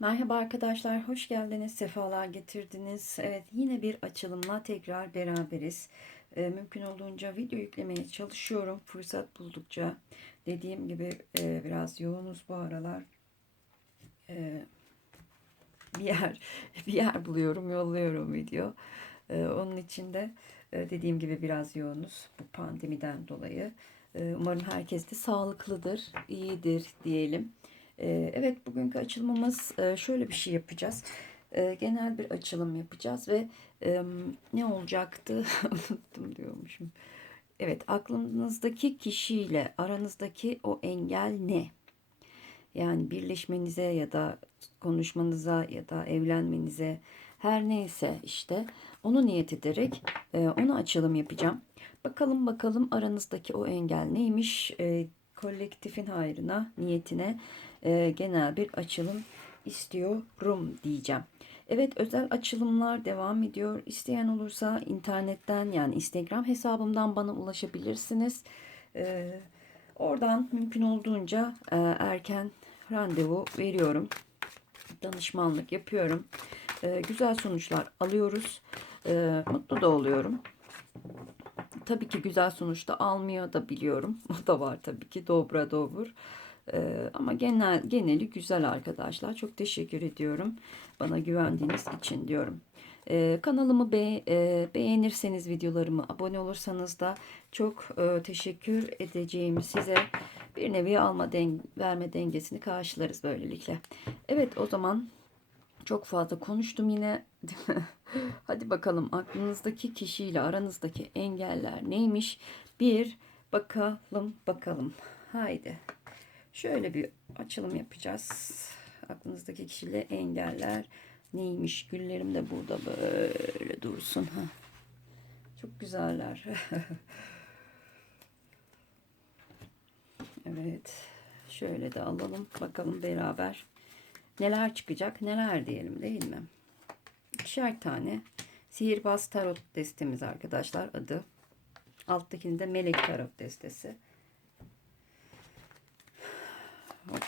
Merhaba arkadaşlar, hoş geldiniz, sefalar getirdiniz. Evet, yine bir açılımla tekrar beraberiz. Ee, mümkün olduğunca video yüklemeye çalışıyorum, fırsat buldukça. Dediğim gibi e, biraz yoğunuz bu aralar. Ee, bir yer bir yer buluyorum, yolluyorum video. Ee, onun için de e, dediğim gibi biraz yoğunuz bu pandemiden dolayı. Ee, umarım herkes de sağlıklıdır, iyidir diyelim. Ee, Evet, bugünkü açılımımız e, şöyle bir şey yapacağız. Ee, Genel bir açılım yapacağız ve ne olacaktı unuttum diyormuşum. Evet, aklınızdaki kişiyle aranızdaki o engel ne? Yani birleşmenize ya da konuşmanıza ya da evlenmenize her neyse işte onu niyet ederek e, ona açılım yapacağım. Bakalım bakalım aranızdaki o engel neymiş? E, kolektifin hayrına, niyetine e, genel bir açılım istiyorum diyeceğim. Evet özel açılımlar devam ediyor. İsteyen olursa internetten yani Instagram hesabımdan bana ulaşabilirsiniz. E, oradan mümkün olduğunca e, erken randevu veriyorum. Danışmanlık yapıyorum. E, güzel sonuçlar alıyoruz. E, mutlu da oluyorum. Tabii ki güzel sonuçta almıyor da biliyorum. O da var tabii ki dobra dobur. Ee, ama genel geneli güzel arkadaşlar. Çok teşekkür ediyorum. Bana güvendiğiniz için diyorum. Ee, kanalımı be, e, beğenirseniz videolarımı abone olursanız da çok e, teşekkür edeceğim size. Bir nevi alma den verme dengesini karşılarız böylelikle. Evet o zaman çok fazla konuştum yine. Hadi bakalım aklınızdaki kişiyle aranızdaki engeller neymiş? Bir bakalım bakalım. Haydi. Şöyle bir açılım yapacağız. Aklınızdaki kişiyle engeller neymiş? Güllerim de burada böyle dursun. Ha. Çok güzeller. evet. Şöyle de alalım. Bakalım beraber neler çıkacak neler diyelim değil mi? İkişer tane sihirbaz tarot destemiz arkadaşlar adı. Alttakinde melek tarot destesi. Hop.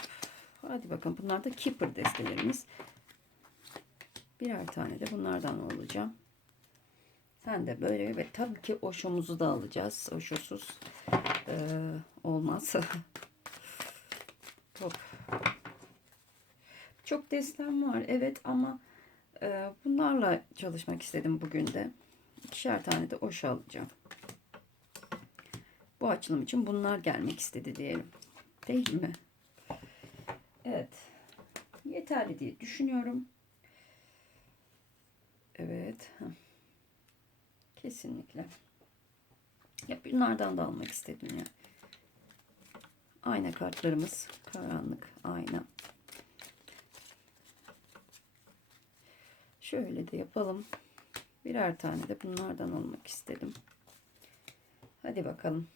Hadi bakalım bunlar da keeper destelerimiz. Birer tane de bunlardan alacağım. Sen de böyle ve tabii ki oşomuzu da alacağız. Oşosuz ee, olmaz. Hop. Çok destem var evet ama e, bunlarla çalışmak istedim bugün de. İkişer tane de oş alacağım. Bu açılım için bunlar gelmek istedi diyelim. Değil mi? Evet. Yeterli diye düşünüyorum. Evet. Kesinlikle. Ya bunlardan da almak istedim ya. Ayna kartlarımız. Karanlık ayna. Şöyle de yapalım. Birer tane de bunlardan almak istedim. Hadi bakalım.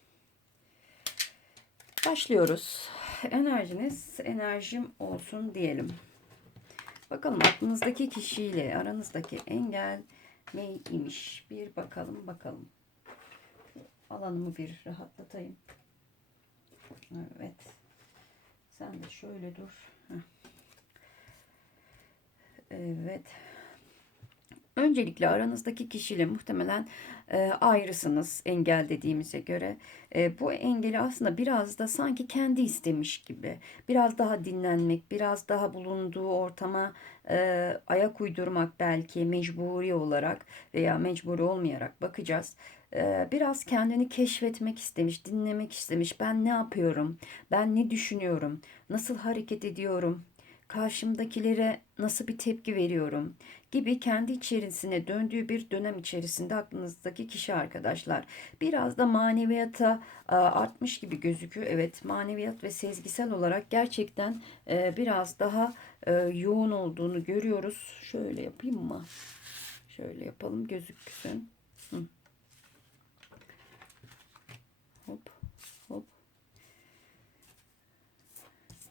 Başlıyoruz. Enerjiniz enerjim olsun diyelim. Bakalım aklınızdaki kişiyle aranızdaki engel neymiş? Bir bakalım bakalım. Alanımı bir rahatlatayım. Evet. Sen de şöyle dur. Heh. Evet. Öncelikle aranızdaki kişiyle muhtemelen e, ayrısınız engel dediğimize göre. E, bu engeli aslında biraz da sanki kendi istemiş gibi. Biraz daha dinlenmek, biraz daha bulunduğu ortama e, ayak uydurmak belki mecburi olarak veya mecburi olmayarak bakacağız. E, biraz kendini keşfetmek istemiş, dinlemek istemiş. Ben ne yapıyorum? Ben ne düşünüyorum? Nasıl hareket ediyorum? karşımdakilere nasıl bir tepki veriyorum gibi kendi içerisine döndüğü bir dönem içerisinde aklınızdaki kişi arkadaşlar. Biraz da maneviyata artmış gibi gözüküyor. Evet maneviyat ve sezgisel olarak gerçekten biraz daha yoğun olduğunu görüyoruz. Şöyle yapayım mı? Şöyle yapalım gözüksün. Hı. Hop.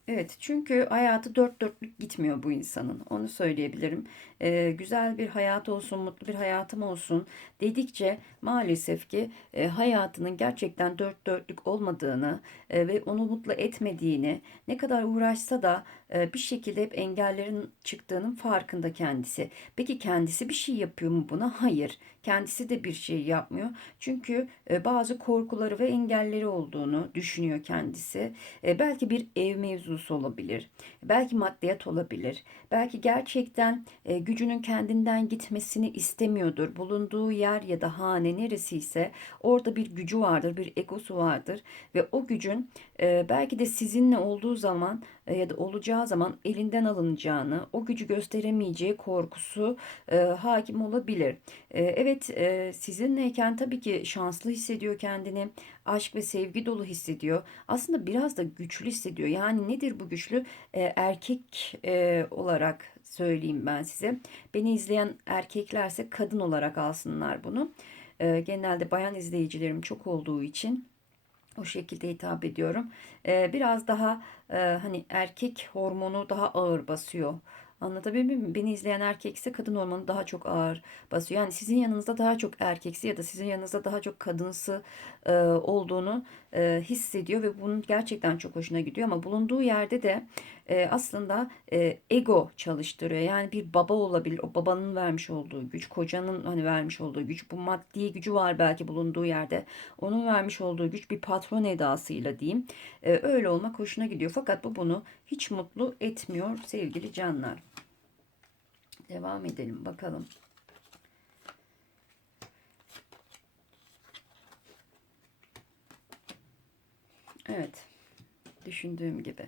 Evet çünkü hayatı dört dörtlük gitmiyor bu insanın. Onu söyleyebilirim. Ee, güzel bir hayat olsun, mutlu bir hayatım olsun dedikçe maalesef ki e, hayatının gerçekten dört dörtlük olmadığını e, ve onu mutlu etmediğini ne kadar uğraşsa da e, bir şekilde hep engellerin çıktığının farkında kendisi. Peki kendisi bir şey yapıyor mu buna? Hayır. Kendisi de bir şey yapmıyor. Çünkü e, bazı korkuları ve engelleri olduğunu düşünüyor kendisi. E, belki bir ev mevzusu olabilir. Belki maddiyat olabilir. Belki gerçekten e, gücünün kendinden gitmesini istemiyordur. Bulunduğu yer ya da hane neresi ise orada bir gücü vardır, bir egosu vardır ve o gücün e, belki de sizinle olduğu zaman e, ya da olacağı zaman elinden alınacağını, o gücü gösteremeyeceği korkusu e, hakim olabilir. E, evet e, sizinleyken tabii ki şanslı hissediyor kendini, aşk ve sevgi dolu hissediyor. Aslında biraz da güçlü hissediyor. Yani nedir bu güçlü? E, erkek e, olarak söyleyeyim ben size. Beni izleyen erkeklerse kadın olarak alsınlar bunu. E, genelde bayan izleyicilerim çok olduğu için o şekilde hitap ediyorum. Ee, biraz daha e, hani erkek hormonu daha ağır basıyor. Anlatabildim mi? Beni izleyen erkekse kadın hormonu daha çok ağır basıyor. Yani sizin yanınızda daha çok erkeksi ya da sizin yanınızda daha çok kadınsı e, olduğunu e, hissediyor ve bunun gerçekten çok hoşuna gidiyor. Ama bulunduğu yerde de e, aslında e, ego çalıştırıyor. Yani bir baba olabilir. O babanın vermiş olduğu güç, kocanın hani vermiş olduğu güç, bu maddi gücü var belki bulunduğu yerde. Onun vermiş olduğu güç bir patron edasıyla diyeyim. E, öyle olmak hoşuna gidiyor. Fakat bu bunu hiç mutlu etmiyor sevgili canlar. Devam edelim bakalım. Evet. Düşündüğüm gibi.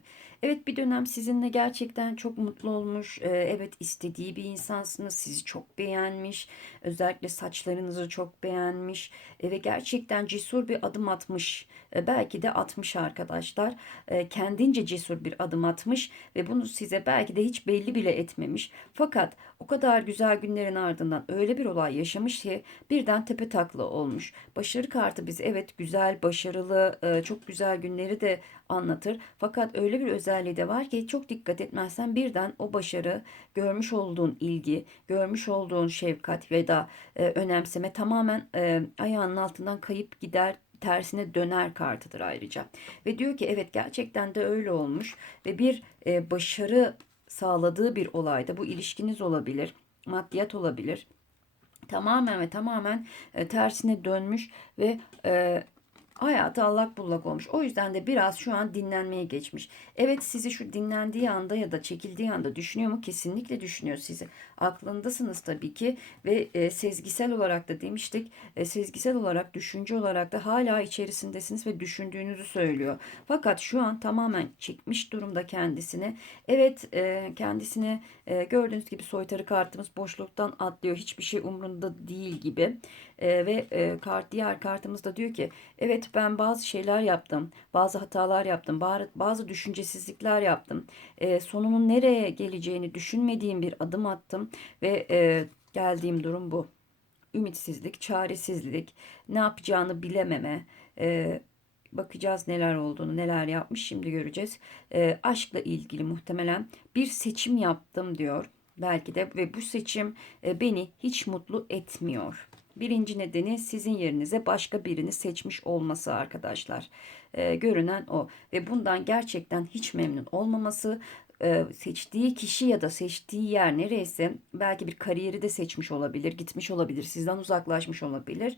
Evet bir dönem sizinle gerçekten çok mutlu olmuş. Ee, evet istediği bir insansınız. Sizi çok beğenmiş. Özellikle saçlarınızı çok beğenmiş. Ee, ve gerçekten cesur bir adım atmış. Ee, belki de atmış arkadaşlar. Kendince cesur bir adım atmış. Ve bunu size belki de hiç belli bile etmemiş. Fakat o kadar güzel günlerin ardından öyle bir olay yaşamış ki birden tepe taklı olmuş. Başarı kartı bizi evet güzel, başarılı, e, çok güzel günleri de anlatır. Fakat öyle bir özelliği de var ki çok dikkat etmezsen birden o başarı, görmüş olduğun ilgi, görmüş olduğun şefkat ve da e, önemseme tamamen e, ayağının altından kayıp gider tersine döner kartıdır ayrıca. Ve diyor ki evet gerçekten de öyle olmuş ve bir e, başarı sağladığı bir olayda bu ilişkiniz olabilir, maddiyat olabilir. Tamamen ve tamamen e, tersine dönmüş ve e, hayatı allak bullak olmuş. O yüzden de biraz şu an dinlenmeye geçmiş. Evet sizi şu dinlendiği anda ya da çekildiği anda düşünüyor mu? Kesinlikle düşünüyor sizi. Aklındasınız tabii ki ve e, sezgisel olarak da demiştik. E, sezgisel olarak, düşünce olarak da hala içerisindesiniz ve düşündüğünüzü söylüyor. Fakat şu an tamamen çekmiş durumda kendisini. Evet e, kendisini e, gördüğünüz gibi soytarı kartımız boşluktan atlıyor. Hiçbir şey umrunda değil gibi. E, ve e, kart diğer kartımız da diyor ki evet ben bazı şeyler yaptım. Bazı hatalar yaptım. Bazı, düşüncesizlikler yaptım. E, sonunun nereye geleceğini düşünmediğim bir adım attım ve e, geldiğim durum bu. Ümitsizlik, çaresizlik, ne yapacağını bilememe, e, bakacağız neler olduğunu, neler yapmış şimdi göreceğiz. E, aşkla ilgili muhtemelen bir seçim yaptım diyor. Belki de ve bu seçim e, beni hiç mutlu etmiyor. Birinci nedeni sizin yerinize başka birini seçmiş olması arkadaşlar. E, görünen o ve bundan gerçekten hiç memnun olmaması e, seçtiği kişi ya da seçtiği yer nereyse belki bir kariyeri de seçmiş olabilir, gitmiş olabilir, sizden uzaklaşmış olabilir.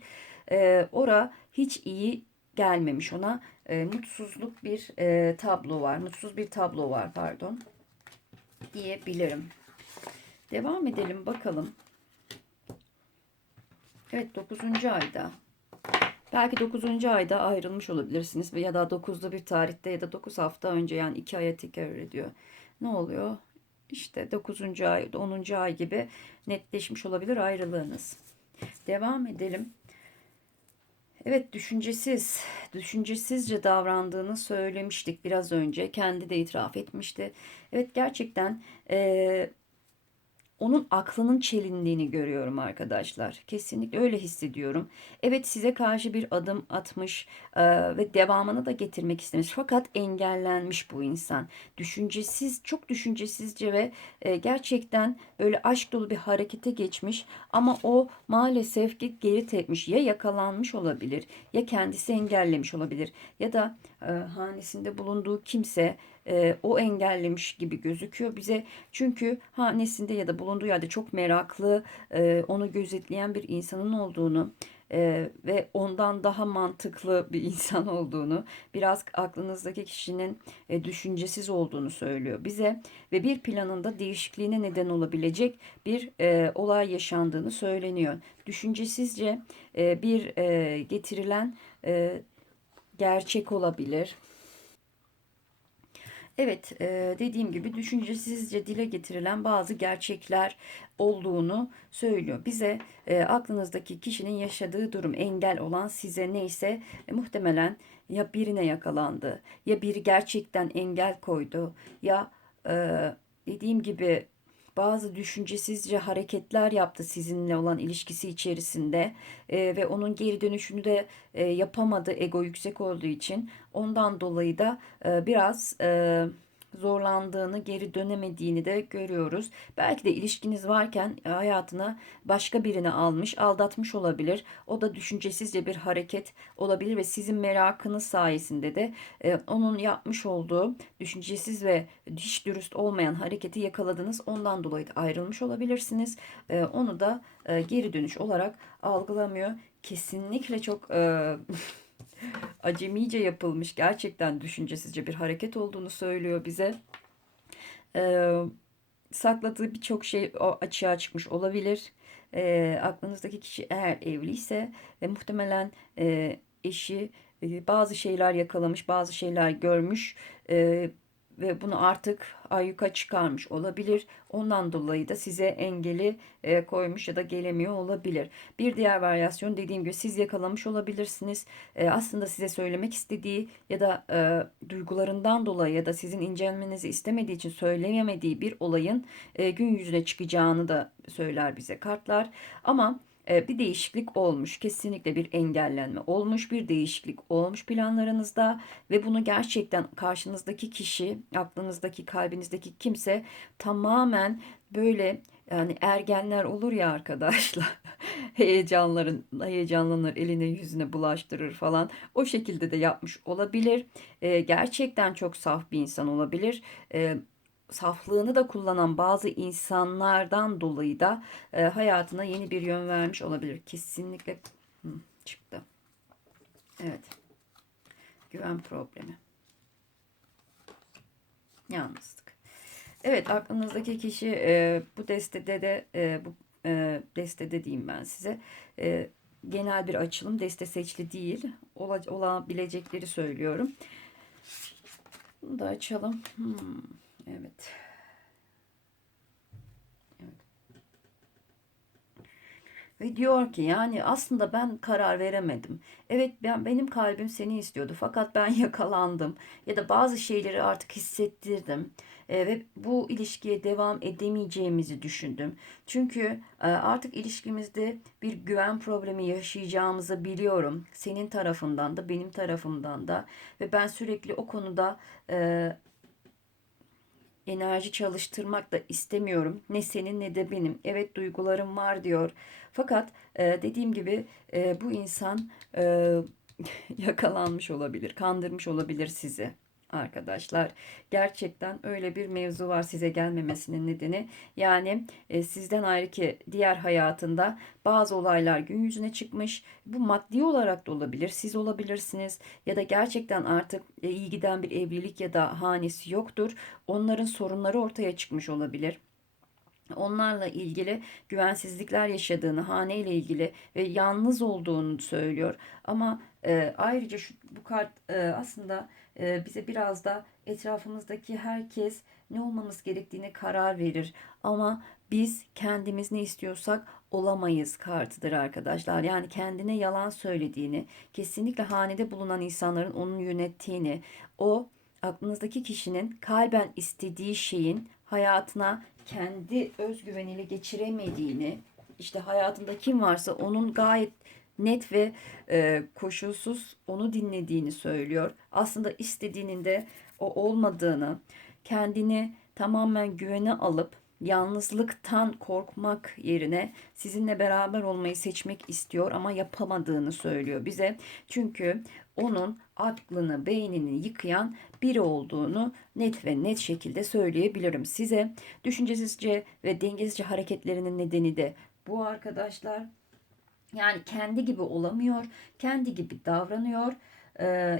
E, ora hiç iyi gelmemiş ona. E, mutsuzluk bir e, tablo var, mutsuz bir tablo var pardon diyebilirim. Devam edelim bakalım. Evet 9. ayda. Belki 9. ayda ayrılmış olabilirsiniz ya da 9'da bir tarihte ya da 9 hafta önce yani 2 aya tekrar ediyor. Ne oluyor? İşte 9. ay, 10. ay gibi netleşmiş olabilir ayrılığınız. Devam edelim. Evet düşüncesiz, düşüncesizce davrandığını söylemiştik biraz önce. Kendi de itiraf etmişti. Evet gerçekten e, onun aklının çelindiğini görüyorum arkadaşlar. Kesinlikle öyle hissediyorum. Evet size karşı bir adım atmış e, ve devamını da getirmek istemiş. Fakat engellenmiş bu insan. Düşüncesiz, çok düşüncesizce ve e, gerçekten böyle aşk dolu bir harekete geçmiş. Ama o maalesef ki geri tepmiş. Ya yakalanmış olabilir ya kendisi engellemiş olabilir. Ya da e, hanesinde bulunduğu kimse e, o engellemiş gibi gözüküyor bize. Çünkü hanesinde ya da bulunduğu yerde çok meraklı, e, onu gözetleyen bir insanın olduğunu e, ve ondan daha mantıklı bir insan olduğunu, biraz aklınızdaki kişinin düşüncesiz olduğunu söylüyor bize ve bir planında değişikliğine neden olabilecek bir olay yaşandığını söyleniyor. Düşüncesizce bir getirilen gerçek olabilir. Evet, e, dediğim gibi düşüncesizce dile getirilen bazı gerçekler olduğunu söylüyor. Bize e, aklınızdaki kişinin yaşadığı durum engel olan size neyse e, muhtemelen ya birine yakalandı ya biri gerçekten engel koydu ya dediğim gibi bazı düşüncesizce hareketler yaptı sizinle olan ilişkisi içerisinde. E, ve onun geri dönüşünü de e, yapamadı ego yüksek olduğu için. Ondan dolayı da e, biraz e, zorlandığını, geri dönemediğini de görüyoruz. Belki de ilişkiniz varken e, hayatına başka birini almış, aldatmış olabilir. O da düşüncesizce bir hareket olabilir ve sizin merakınız sayesinde de e, onun yapmış olduğu düşüncesiz ve hiç dürüst olmayan hareketi yakaladınız. Ondan dolayı da ayrılmış olabilirsiniz. E, onu da geri dönüş olarak algılamıyor. Kesinlikle çok acemice yapılmış gerçekten düşüncesizce bir hareket olduğunu söylüyor bize. Ee, sakladığı birçok şey açığa çıkmış olabilir. Ee, aklınızdaki kişi eğer evliyse ve muhtemelen e, eşi e, bazı şeyler yakalamış, bazı şeyler görmüş. E, ve bunu artık ayyuka çıkarmış olabilir. Ondan dolayı da size engeli e, koymuş ya da gelemiyor olabilir. Bir diğer varyasyon dediğim gibi siz yakalamış olabilirsiniz. E, aslında size söylemek istediği ya da e, duygularından dolayı ya da sizin incelmenizi istemediği için söyleyemediği bir olayın e, gün yüzüne çıkacağını da söyler bize kartlar. Ama bir değişiklik olmuş. Kesinlikle bir engellenme olmuş, bir değişiklik olmuş planlarınızda ve bunu gerçekten karşınızdaki kişi, aklınızdaki, kalbinizdeki kimse tamamen böyle yani ergenler olur ya arkadaşlar. Heyecanların heyecanlanır, eline yüzüne bulaştırır falan. O şekilde de yapmış olabilir. Ee, gerçekten çok saf bir insan olabilir. Ee, saflığını da kullanan bazı insanlardan dolayı da e, hayatına yeni bir yön vermiş olabilir. Kesinlikle Hı, çıktı. Evet. Güven problemi. Yalnızlık. Evet aklınızdaki kişi e, bu destede de e, bu e, destede diyeyim ben size. E, genel bir açılım deste seçili değil. Ola, olabilecekleri söylüyorum. Bunu da açalım. Hmm. Evet. Ve diyor ki yani aslında ben karar veremedim. Evet ben benim kalbim seni istiyordu fakat ben yakalandım ya da bazı şeyleri artık hissettirdim e, ve bu ilişkiye devam edemeyeceğimizi düşündüm. Çünkü e, artık ilişkimizde bir güven problemi yaşayacağımızı biliyorum. Senin tarafından da benim tarafımdan da ve ben sürekli o konuda e, enerji çalıştırmak da istemiyorum. Ne senin ne de benim. Evet duygularım var diyor. Fakat e, dediğim gibi e, bu insan e, yakalanmış olabilir, kandırmış olabilir sizi arkadaşlar. Gerçekten öyle bir mevzu var size gelmemesinin nedeni. Yani e, sizden ayrı ki diğer hayatında bazı olaylar gün yüzüne çıkmış. Bu maddi olarak da olabilir. Siz olabilirsiniz ya da gerçekten artık e, iyi giden bir evlilik ya da hanesi yoktur. Onların sorunları ortaya çıkmış olabilir onlarla ilgili güvensizlikler yaşadığını, hane ile ilgili ve yalnız olduğunu söylüyor. Ama e, ayrıca şu bu kart e, aslında e, bize biraz da etrafımızdaki herkes ne olmamız gerektiğine karar verir. Ama biz kendimiz ne istiyorsak olamayız kartıdır arkadaşlar. Yani kendine yalan söylediğini, kesinlikle hanede bulunan insanların onun yönettiğini, o aklınızdaki kişinin kalben istediği şeyin hayatına kendi özgüveniyle geçiremediğini, işte hayatında kim varsa onun gayet net ve e, koşulsuz onu dinlediğini söylüyor. Aslında istediğinin de o olmadığını, kendini tamamen güvene alıp yalnızlıktan korkmak yerine sizinle beraber olmayı seçmek istiyor ama yapamadığını söylüyor bize. Çünkü onun aklını, beynini yıkayan biri olduğunu net ve net şekilde söyleyebilirim size. Düşüncesizce ve dengesizce hareketlerinin nedeni de bu arkadaşlar. Yani kendi gibi olamıyor, kendi gibi davranıyor,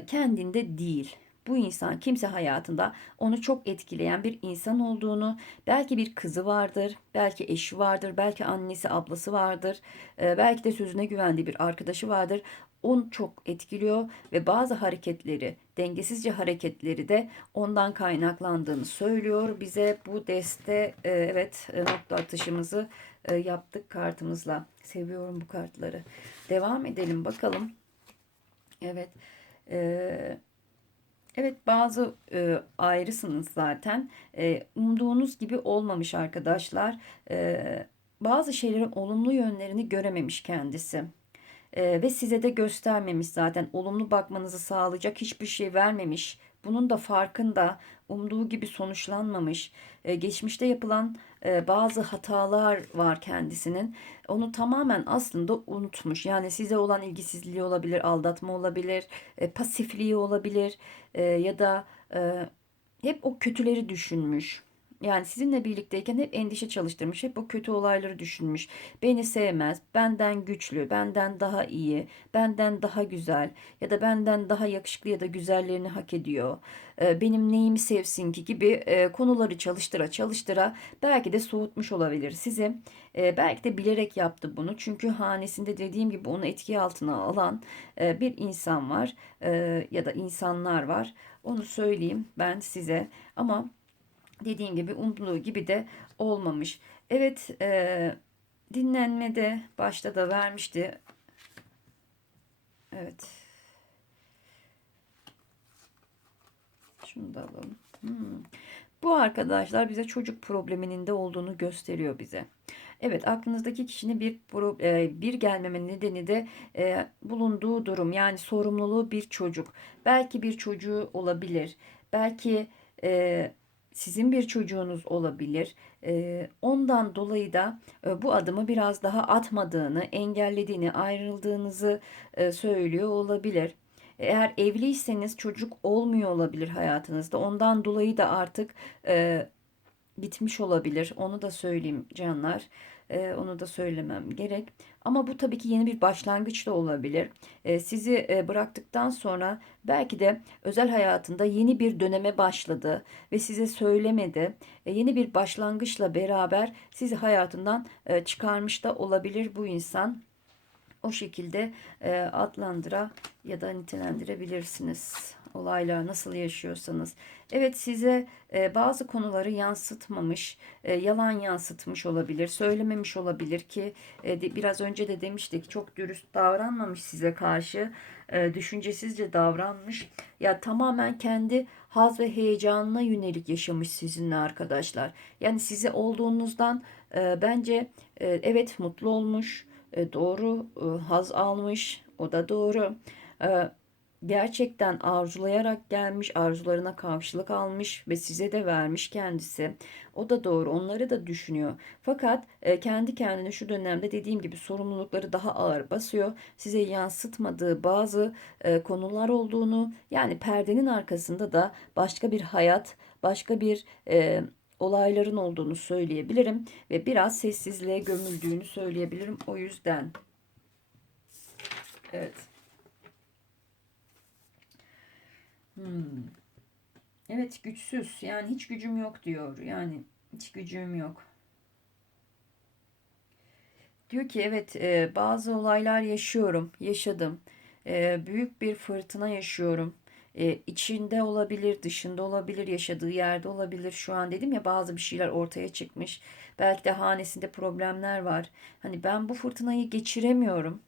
kendinde değil bu insan kimse hayatında onu çok etkileyen bir insan olduğunu, belki bir kızı vardır, belki eşi vardır, belki annesi, ablası vardır, belki de sözüne güvendiği bir arkadaşı vardır. Onu çok etkiliyor ve bazı hareketleri, dengesizce hareketleri de ondan kaynaklandığını söylüyor. Bize bu deste evet nokta atışımızı yaptık kartımızla. Seviyorum bu kartları. Devam edelim bakalım. Evet. Evet bazı e, ayrısınız zaten. E, umduğunuz gibi olmamış arkadaşlar. E, bazı şeylerin olumlu yönlerini görememiş kendisi. E, ve size de göstermemiş zaten. Olumlu bakmanızı sağlayacak hiçbir şey vermemiş. Bunun da farkında umduğu gibi sonuçlanmamış. E, geçmişte yapılan e, bazı hatalar var kendisinin. Onu tamamen aslında unutmuş. Yani size olan ilgisizliği olabilir, aldatma olabilir, e, pasifliği olabilir e, ya da e, hep o kötüleri düşünmüş. Yani sizinle birlikteyken hep endişe çalıştırmış. Hep o kötü olayları düşünmüş. Beni sevmez. Benden güçlü. Benden daha iyi. Benden daha güzel. Ya da benden daha yakışıklı ya da güzellerini hak ediyor. Ee, benim neyimi sevsin ki gibi e, konuları çalıştıra çalıştıra belki de soğutmuş olabilir sizi. Ee, belki de bilerek yaptı bunu. Çünkü hanesinde dediğim gibi onu etki altına alan e, bir insan var. E, ya da insanlar var. Onu söyleyeyim ben size. Ama dediğim gibi umduğu gibi de olmamış. Evet e, dinlenmede başta da vermişti. Evet. Şunu da alalım. Hmm. Bu arkadaşlar bize çocuk probleminin de olduğunu gösteriyor bize. Evet aklınızdaki kişinin bir e, bir gelmeme nedeni de e, bulunduğu durum yani sorumluluğu bir çocuk. Belki bir çocuğu olabilir. Belki e, sizin bir çocuğunuz olabilir. Ondan dolayı da bu adımı biraz daha atmadığını, engellediğini, ayrıldığınızı söylüyor olabilir. Eğer evliyseniz çocuk olmuyor olabilir hayatınızda. Ondan dolayı da artık gitmiş olabilir. Onu da söyleyeyim canlar. E, onu da söylemem gerek. Ama bu tabii ki yeni bir başlangıç da olabilir. E, sizi e, bıraktıktan sonra belki de özel hayatında yeni bir döneme başladı ve size söylemedi. E, yeni bir başlangıçla beraber sizi hayatından e, çıkarmış da olabilir bu insan. O şekilde e, adlandıra ya da nitelendirebilirsiniz olaylar nasıl yaşıyorsanız. Evet size e, bazı konuları yansıtmamış, e, yalan yansıtmış olabilir, söylememiş olabilir ki e, de, biraz önce de demiştik çok dürüst davranmamış size karşı, e, düşüncesizce davranmış. Ya tamamen kendi haz ve heyecanına yönelik yaşamış sizinle arkadaşlar. Yani size olduğunuzdan e, bence e, evet mutlu olmuş, e, doğru e, haz almış, o da doğru. E, gerçekten arzulayarak gelmiş, arzularına karşılık almış ve size de vermiş kendisi. O da doğru, onları da düşünüyor. Fakat e, kendi kendine şu dönemde dediğim gibi sorumlulukları daha ağır basıyor. Size yansıtmadığı bazı e, konular olduğunu, yani perdenin arkasında da başka bir hayat, başka bir e, olayların olduğunu söyleyebilirim ve biraz sessizliğe gömüldüğünü söyleyebilirim o yüzden. Evet. Hmm. Evet güçsüz. Yani hiç gücüm yok diyor. Yani hiç gücüm yok. Diyor ki evet e, bazı olaylar yaşıyorum. Yaşadım. E, büyük bir fırtına yaşıyorum. E, içinde olabilir, dışında olabilir, yaşadığı yerde olabilir. Şu an dedim ya bazı bir şeyler ortaya çıkmış. Belki de hanesinde problemler var. Hani ben bu fırtınayı geçiremiyorum.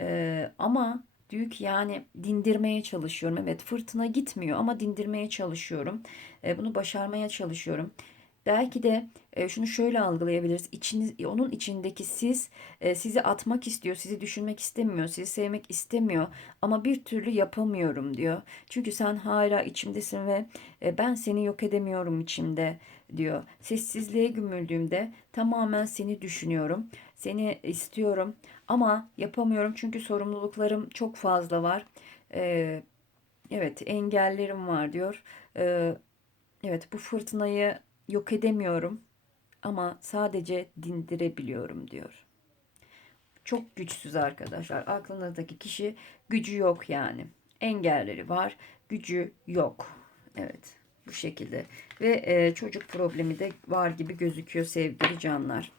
E, ama Ki yani dindirmeye çalışıyorum. Evet fırtına gitmiyor ama dindirmeye çalışıyorum. E, bunu başarmaya çalışıyorum. Belki de e, şunu şöyle algılayabiliriz. İçiniz, onun içindeki siz e, sizi atmak istiyor, sizi düşünmek istemiyor, sizi sevmek istemiyor ama bir türlü yapamıyorum diyor. Çünkü sen hala içimdesin ve e, ben seni yok edemiyorum içimde. diyor. Sessizliğe gömüldüğümde tamamen seni düşünüyorum. Seni istiyorum ama yapamıyorum çünkü sorumluluklarım çok fazla var. Ee, evet engellerim var diyor. Ee, evet bu fırtınayı yok edemiyorum ama sadece dindirebiliyorum diyor. Çok güçsüz arkadaşlar. Aklınızdaki kişi gücü yok yani. Engelleri var, gücü yok. Evet, bu şekilde. Ve e, çocuk problemi de var gibi gözüküyor sevgili canlar.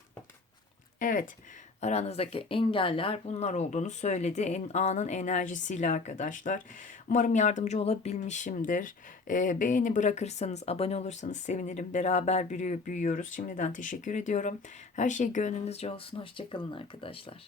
Evet, aranızdaki engeller bunlar olduğunu söyledi. En, anın enerjisiyle arkadaşlar. Umarım yardımcı olabilmişimdir. E, beğeni bırakırsanız, abone olursanız sevinirim. Beraber büyü- büyüyoruz. Şimdiden teşekkür ediyorum. Her şey gönlünüzce olsun. Hoşçakalın arkadaşlar.